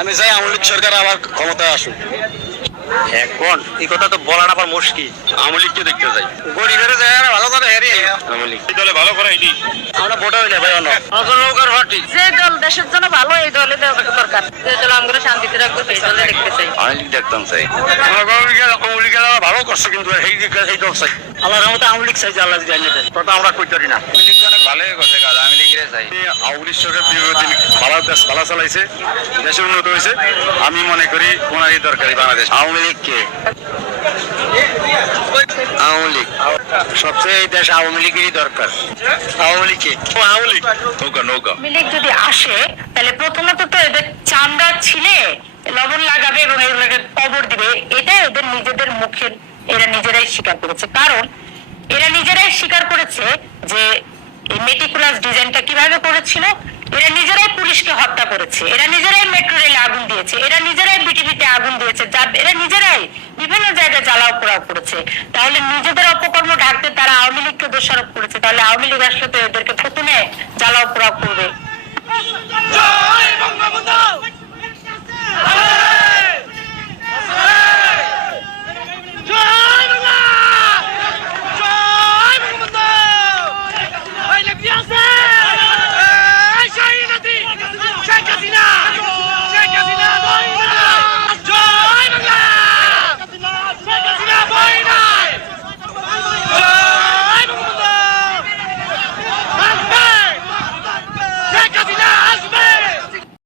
আমি চাই আওয়ামী লীগ সরকার আবার ক্ষমতায় আসুক। এখন এই কথা তো বলা না পার মুশকিল। আওয়ামী লীগকে দেখতে চাই। গরিবের জায়গা ভালো করে হেরি আওয়ামী লীগ। এই দলে ভালো করে এটি আমরা ভোটা হইলে ভাই অন্য। নতুন নৌকার পার্টি যে দল দেশের জন্য ভালো এই দলে দেওয়া দরকার। যে দল আমরা শান্তিতে রাখব সেই দলে দেখতে চাই। আওয়ামী লীগ দেখতাম চাই। আওয়ামী লীগের ভালো করছে কিন্তু এই এই দল চাই। আল্লাহর রহমতে আওয়ামী লীগ চাই যে আল্লাহ জানি দেন কথা আমরা কই করি না? আওয়ামী লীগ অনেক ভালোই করছে কাজ আওয়ামী লীগের চাই। আওয়ামী লীগ সরকার দীর্ঘদিন ভালো দেশ ভালো চালাইছে দেশের উন্নত হয়েছে। আমি মনে করি ওনারই দরকারি বাংলাদেশ। আওয়ামী লীগকে আওয়ামী লীগ। সবচেয়ে এই দেশ আওয়ামী লীগেরই দরকার। আওয়ামী লীগকে আওয়ামী লীগ। নৌকা নৌকা। মিলিক যদি আসে তাহলে প্রথমত তো এদের চামড়া ছিলে লবণ লাগাবে এবং এগুলোকে কবর দিবে। এটা এদের নিজেদের মুখে এরা নিজেরাই স্বীকার করেছে। কারণ এরা নিজেরাই স্বীকার করেছে যে মেটিকুলাস ডিজাইনটা কীভাবে করেছিল, এরা নিজেরাই পুলিশকে হত্যা করেছে, এরা নিজেরাই মেট্রো রেলে আগুন দিয়েছে, এরা নিজেরাই বিটিভিতে আগুন দিয়েছে, যা এরা নিজেরাই বিভিন্ন জায়গায় জ্বালাও পোড়াও করেছে। তাহলে নিজেদের অপকর্ম ঢাকতে তারা আওয়ামী লীগকে দোষারোপ করেছে, তাহলে আওয়ামী লীগ আসলে তো এদেরকে প্রথমে জ্বালাও পোড়াও করবে।